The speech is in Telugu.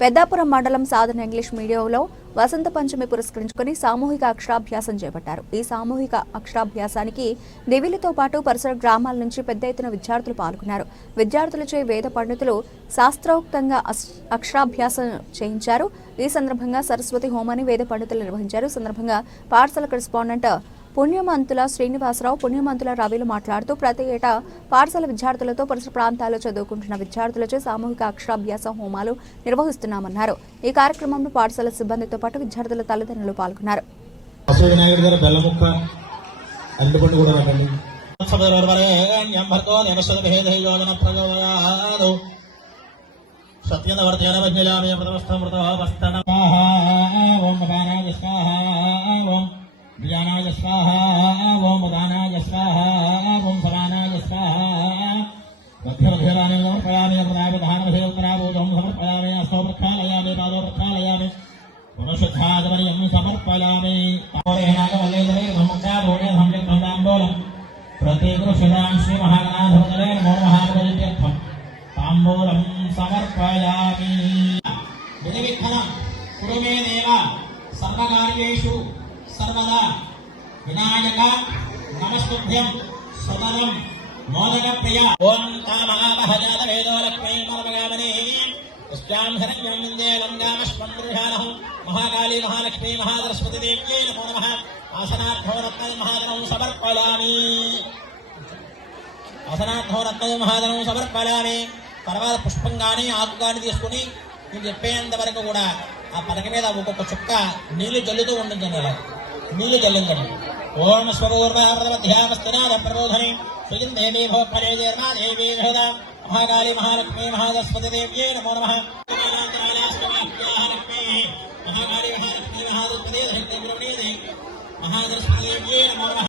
పెద్దాపురం మండలం సాధన ఇంగ్లీష్ మీడియంలో వసంత పంచమి పురస్కరించుకుని సామూహిక అక్షరాభ్యాసం చేపట్టారు. ఈ సామూహిక అక్షరాభ్యాసానికి దివిలితో పాటు పరిసర గ్రామాల నుంచి పెద్ద ఎత్తున విద్యార్థులు పాల్గొన్నారు. విద్యార్థులచే వేద పండితులు శాస్త్రోక్తంగా అక్షరాభ్యాసం చేయించారు. ఈ సందర్భంగా సరస్వతి హోమాన్ని వేద పండితులు నిర్వహించారు. సందర్భంగా పాఠశాల కరెస్పాండెంట్ పుణ్యమంతుల శ్రీనివాసరావు, పుణ్యమంతుల రవిలు మాట్లాడుతూ ప్రతి ఏటా పాఠశాల విద్యార్థులతో పరిసర ప్రాంతాల్లో చదువుకుంటున్న విద్యార్థులచే సామూహిక అక్షరాభ్యాస హోమాలు నిర్వహిస్తున్నామన్నారు. ఈ కార్యక్రమంలో పాఠశాల సిబ్బందితో పాటు విద్యార్థుల తల్లిదండ్రులు పాల్గొన్నారు. ज्ञानाय स्वाहा ओम उदानाय स्वाहा ओम समानाय स्वाहा मध्यमध्यराने समर्पयामि प्रदावधानमधे उत्तराबोधं समर्पयामि अस्तो प्रक्षालयामि पादो प्रक्षालयामि पुनश्चादमनियं समर्पयामि तावरेणागवल्लेधरे ब्रह्मचारोणे संलिग्धताम्बूलं प्रतिगृह्यतां श्रीमहागणाधिपतये नमो महागणपतिभ्यर्थं ताम्बूलं समर्पयामि विधिविघ्नं कुरु मे देव सर्वकार्येषु सर्वदा विनायक नमस्तुभ्यं सततं मोदक प्रिय ओम कामहावहजात वेदो लक्ष्मी मर्मगामने पुष्टां शरण्यं विन्दे लङ्गामश्वं पुरुषाणः महाकाली महालक्ष्मी महासरस्वती देव्यै नमो नमः आसनार्थो रत्नय महाधनं समर्पयामि తర్వాత పుష్పంగాని ఆకుగాని తీసుకుని నేను చెప్పేంత వరకు కూడా ఆ పలక మీద ఒక్కొక్క చుక్క నీళ్లు జల్లుతూ ఉండించండి. నీళ్లు జల్లించండి. ఓం స్వపూర్వధ్యామస్తినాద ప్రబోధని శ్రీం దేవీ భోపరేజర్మా దేవీ భేద మహాకాళీ మహాలక్ష్మీ మహాసరస్వతి దేవ్యే నమో నమః. మహాకాళీ మహాలక్ష్మీ మహాసరస్వతి దేవ్యే నమో నమః.